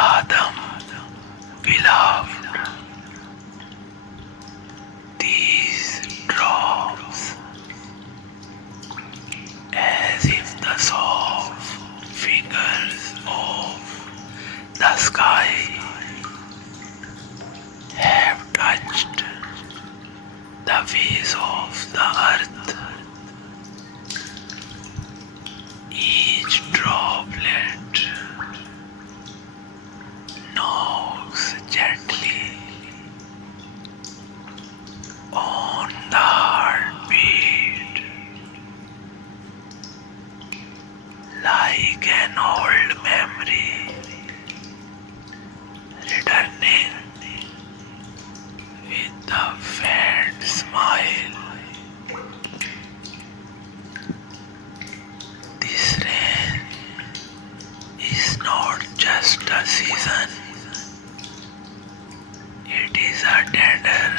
Adam, beloved, these drops, as if the soft fingers of the sky have touched the face of the earth. Each droplet knocks gently on the heartbeat like an old memory returning with a faint smile. This rain is not just a season, it is a tender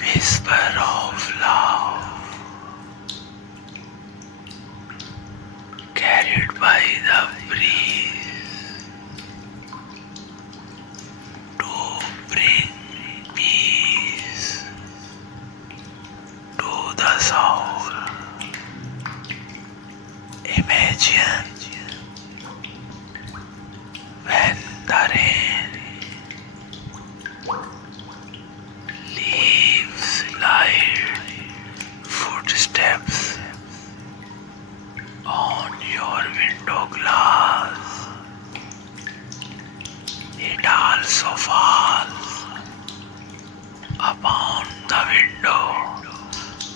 whisper of love carried by the breeze to bring peace to the soul. Imagine when the rain leaves light footsteps on your window glass. It also falls upon the window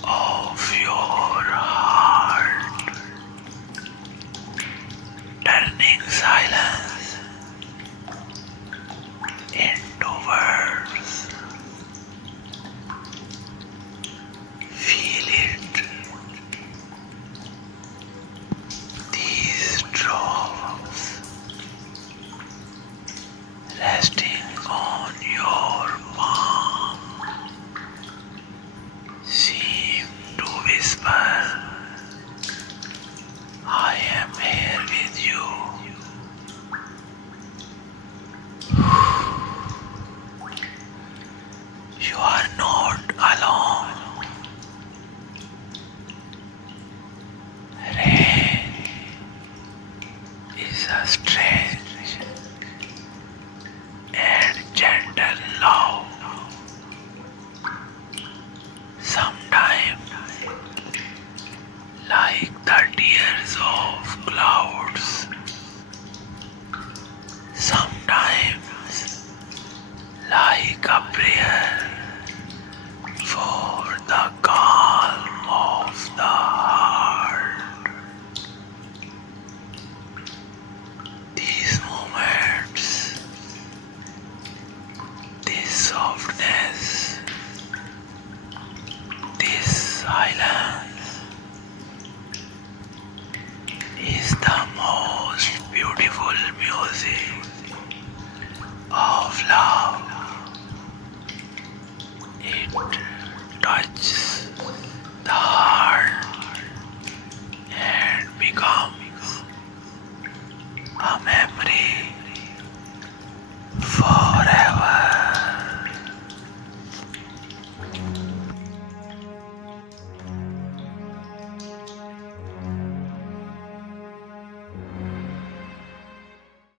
of your heart, turning silence into words. Feel it. These drops resting on your palm seem to whisper, I am here with you. You are not alone. Rain is a strange and gentle love. Sometimes, like the tears of clouds, sometimes like a prayer for the calm of the heart. These moments, this softness, this silence is the most beautiful music of love. It touches the heart and becomes a memory